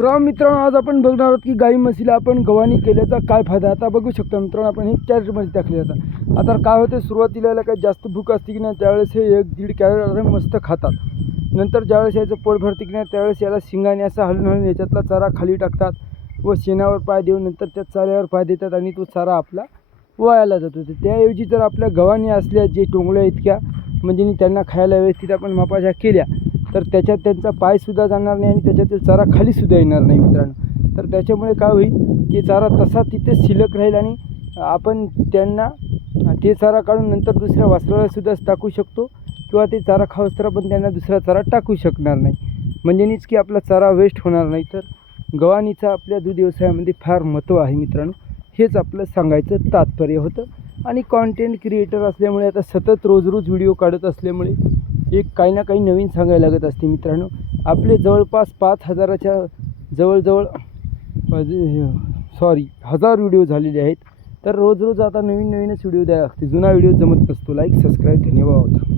राम मित्रांनो, आज आपण बघणार आहोत की गाई म्हशीला आपण गव्हाणी केल्याचा काय फायदा. आता बघू शकता मित्रांनो, आपण हे कॅरेटमध्ये टाकले जातात. आता काय होते, सुरुवातीला काही जास्त भूक असते की नाही त्यावेळेस हे 1-1.5 कॅरेट मस्त खातात. नंतर ज्यावेळेस याचं पोट भरते की नाही त्यावेळेस याला शिंगाने असं हलून हलून याच्यातला चारा खाली टाकतात व शेणावर पाय देऊन नंतर त्या चाऱ्यावर पाय देतात आणि तो चारा आपला वायाला जातो. त्याऐवजी जर आपल्या गव्हाणी असल्या जे टोंगळ्या इतक्या म्हणजे त्यांना खायला व्यवस्थित आपण मापाच्या केल्या तर त्याच्यात त्यांचा पायसुद्धा जाणार नाही आणि त्याच्यातील चारा खालीसुद्धा येणार नाही मित्रांनो. तर त्याच्यामुळे काय होईल की चारा तसा तिथे शिल्लक राहील आणि आपण त्यांना ते चारा काढून नंतर दुसऱ्या वासरालासुद्धा टाकू शकतो किंवा ते चारा खावस तर आपण त्यांना दुसरा चारा टाकू शकणार नाही. म्हणजे नीच की आपला चारा वेस्ट होणार नाही. तर गव्हाणीचा आपल्या दूध व्यवसायामध्ये फार महत्त्व आहे मित्रांनो. हेच आपलं सांगायचं तात्पर्य होतं. आणि कॉन्टेंट क्रिएटर असल्यामुळे आता सतत रोज रोज काढत असल्यामुळे एक काही ना काही नवीन सांगायला लागत असते मित्रांनो. आपले जवळपास 5,000च्या जवळजवळ 1000 व्हिडिओ झालेले आहेत. तर रोज रोज आता नवीनच व्हिडिओ द्यायला लागते. जुना व्हिडिओ जमत नसतो. लाईक सबस्क्राईब धन्यवाद.